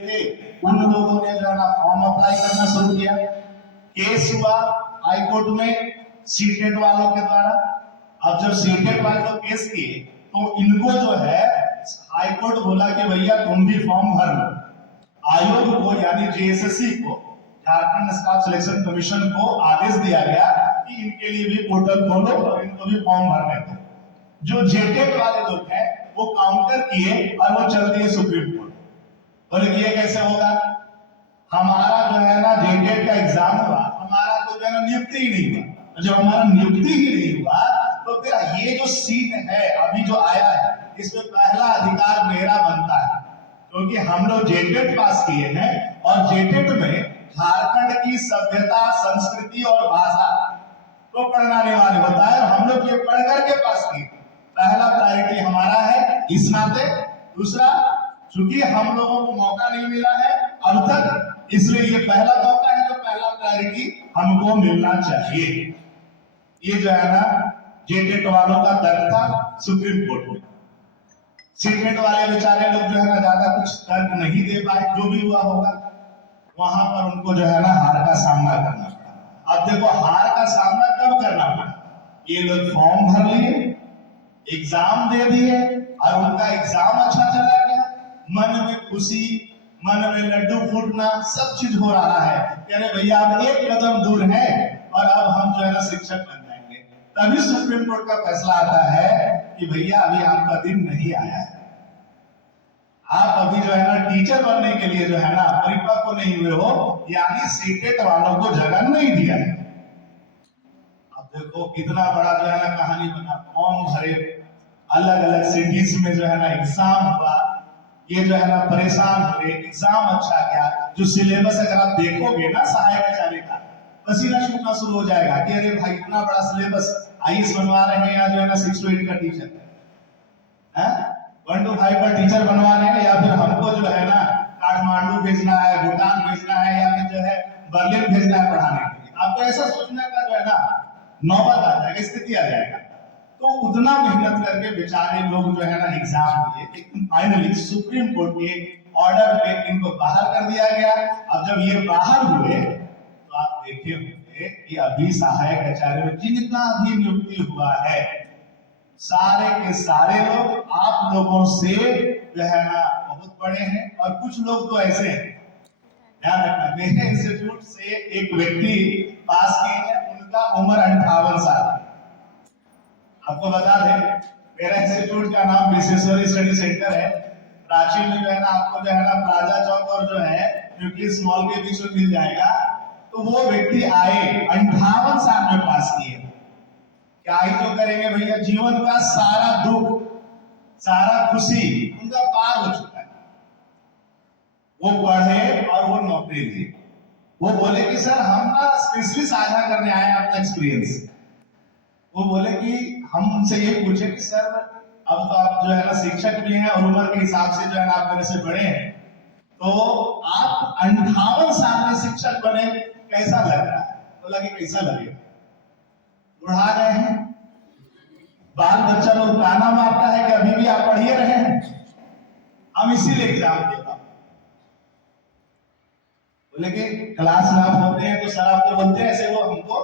थे उन लोगों ने जो है ना फॉर्म अप्लाई करना शुरू किया। केस हुआ हाई कोर्ट में सीटेट वालों के द्वारा। अब जब सीटेट वाले लोग केस किए तो इनको जो है हाई कोर्ट बोला कि भैया तुम भी फॉर्म भर लो। आयोग को यानी जेएसएससी को, झारखंड स्टाफ सिलेक्शन कमीशन को आदेश दिया गया कि इनके लिए भी पोर्टल खोलो और इनको भी फॉर्म भरने दो। जो जेटेट वाले लोग हैं वो काउंटर किए और वो चल दिए सुप्रीम कोर्ट। बोले ये कैसे होगा, हमारा जो है ना जेटेट का एग्जाम हुआ, हमारा तो जो है ना नियुक्ति ही नहीं हुआ। जब हमारा नियुक्ति ही नहीं हुआ तो फिर ये जो सीट है अभी जो आया है इसमें पहला अधिकार मेरा बनता है, क्योंकि हम लोग जेटेट पास किए हैं और जेटेट में झारखंड की सभ्यता, संस्कृति और भाषा को पढ़ना अनिवार्य होता है और हम लोग ये पढ़ करके पास किए। पहला प्रायोरिटी हमारा है इस नाते। दूसरा, चूंकि हम लोगों को मौका नहीं मिला है अब तक, इसलिए ये पहला मौका है तो पहला प्रायोरिटी हमको मिलना चाहिए। ये जो है ना जेटेट वालों का तर्क था सुप्रीम कोर्ट में। सीटेट वाले बेचारे लोग जो है ना ज्यादा कुछ तर्क नहीं दे पाए, जो भी हुआ होगा वहां पर उनको जो है ना हार का सामना करना पड़ा। अब देखो हार का सामना कब करना पड़ा, ये लोग फॉर्म भर लिए, एग्जाम दे दिए और उनका एग्जाम अच्छा चला गया, मन में खुशी, मन में लड्डू फूटना, सब चीज हो रहा है। अरे भैया अब एक कदम दूर है और अब हम जो है ना शिक्षक बन जाएंगे। तभी सुप्रीम कोर्ट का फैसला आता है कि भैया अभी आपका दिन नहीं आया है, आप अभी जो है ना टीचर बनने के लिए जो है ना परिपक्व नहीं हुए हो, यानी सीटेट वालों को जगह नहीं दिया है। अब देखो कितना बड़ा जो है ना कहानी बना, फॉर्म भरे, अलग अलग सिटीज में जो है ना एग्जाम हुआ, ये जो है ना परेशान हुए, एग्जाम अच्छा गया। जो सिलेबस अगर आप देखोगे ना सहायक आचार्य का, पसीना छूटना शुरू हो जाएगा कि अरे भाई इतना बड़ा सिलेबस आईएएस बनवा रहे हैं या जो है ना 6 to 8 का टीचर है, 1 to 5 का टीचर बनवा रहे हैं, या फिर हमको जो है ना काठमांडू भेजना है, भूटान भेजना है, या फिर जो है बर्लिन भेजना है पढ़ाने के लिए। आपको ऐसा सोचने का जो है ना नौबत आ जाएगा, स्थिति आ जाएगा। तो उतना मेहनत करके बेचारे लोग जो है ना एग्जाम दिए, लेकिन फाइनली सुप्रीम कोर्ट के ऑर्डर पे इनको बाहर कर दिया गया। अब जब ये बाहर हुए तो आप देखे होंगे कि अभी सहायक आचार्य में जितना भी नियुक्ति हुआ है सारे के सारे लोग आप लोगों से जो है ना बहुत बड़े हैं, और कुछ लोग तो ऐसे हैं, ध्यान रखना, मेरे इंस्टीट्यूट से एक व्यक्ति पास किए हैं, उनका उम्र 58 साल। आपको बता दें मेरा इंस्टीट्यूट का नाम विश्वेश्वरी स्टडी सेंटर है, रांची में जो है ना आपको जो है ना प्लाजा चौक और जो है न्यूक्लियस मॉल के बीच में मिल जाएगा। तो वो व्यक्ति आए 58 साल में पास किए, क्या ही तो करेंगे भैया, जीवन का सारा दुख, सारा खुशी उनका पार हो चुका है। वो पढ़े और वो नौकरी ली। वो बोले कि सर हम ना स्पेशली साझा करने आए अपना एक्सपीरियंस। वो बोले कि हम उनसे ये पूछे कि सर अब तो आप जो है ना शिक्षक भी हैं और उम्र के हिसाब से जो है ना आप मेरे से बड़े हैं, तो आप 58 साल में शिक्षक बने, कैसा लग रहा है? बोला कि कैसा लगेगा, बुढ़ा गए हैं, बाल बच्चा लोग ताना मारता है कि अभी भी आप पढ़िए रहे हैं, हम इसीलिए एग्जाम देता। बोले कि क्लास में आप होते हैं तो सर आप तो बोलते हैं ऐसे, वो हमको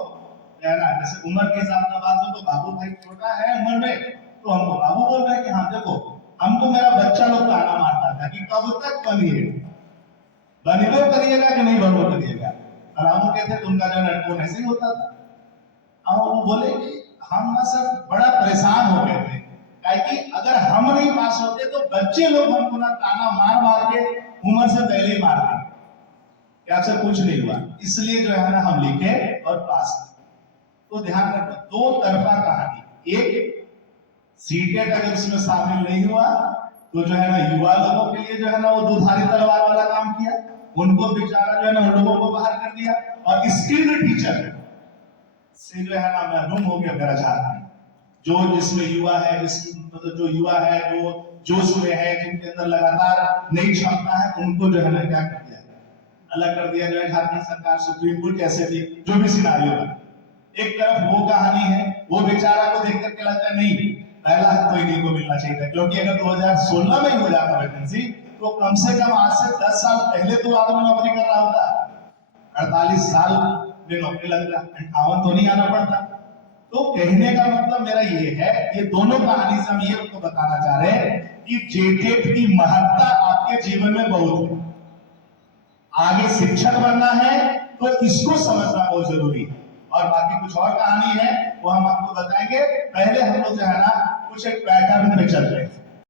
है ना जैसे उम्र के हिसाब से बात हो तो बाबू भाई छोटा है उम्र में तो हमको बाबू बोल रहे हैं कि हाँ देखो हमको मेरा बच्चा लोग ताना मारता था कि कब तक बनिए, बनिलो करिएगा कि नहीं बनो करिएगा, और हम कहते तो उनका जो नटकोन ऐसे ही होता था। और वो बोले कि हम ना सब बड़ा परेशान हो गए थे, कि अगर हम नहीं पास होते तो बच्चे लोग हमको ना ताना मार मार के उम्र से पहले ही मार दें, आपसे कुछ नहीं हुआ, इसलिए जो है ना हम लिखे और पास। तो ध्यान रखना, दो तरफा कहानी, एक सीटेट अगर इसमें शामिल नहीं हुआ तो जो है ना युवा लोगों के लिए जो है ना वो दुधारी तलवार वाला काम किया, उनको बेचारा जो है ना उन लोगों को बाहर कर दिया, और स्किल्ड टीचर से जो है ना महरूम हो गया मेरा झारखंड। जो जिसमें युवा है, मतलब जो युवा है, जो जोश में है, जिनके अंदर लगातार नई क्षमता है, उनको जो है ना क्या कर दिया, अलग कर दिया। जो है झारखंड सरकार सुप्रीम कोर्ट कैसे थी, जो भी सिनारियो है, एक तरफ वो कहानी है, वो बेचारा को देख करके लगता है नहीं पहला हक तो इन्हीं को मिलना चाहिए था, क्योंकि अगर 2016 में ही हो जाता वैकेंसी तो कम से कम आज से 10 साल पहले तो आदमी नौकरी कर रहा होता, 48 साल में नौकरी लगता, 58 तो नहीं आना पड़ता। तो कहने का मतलब मेरा ये है, ये दोनों कहानी से हम ये आपको बताना चाह रहे हैं कि जेटेट की महत्ता आपके जीवन में बहुत है। आगे शिक्षक बनना है तो इसको समझना बहुत जरूरी है। और बाकी कुछ और कहानी है वो हम आपको बताएंगे। पहले हम लोग जो है ना कुछ एक पैटर्न पे चल रहे हैं।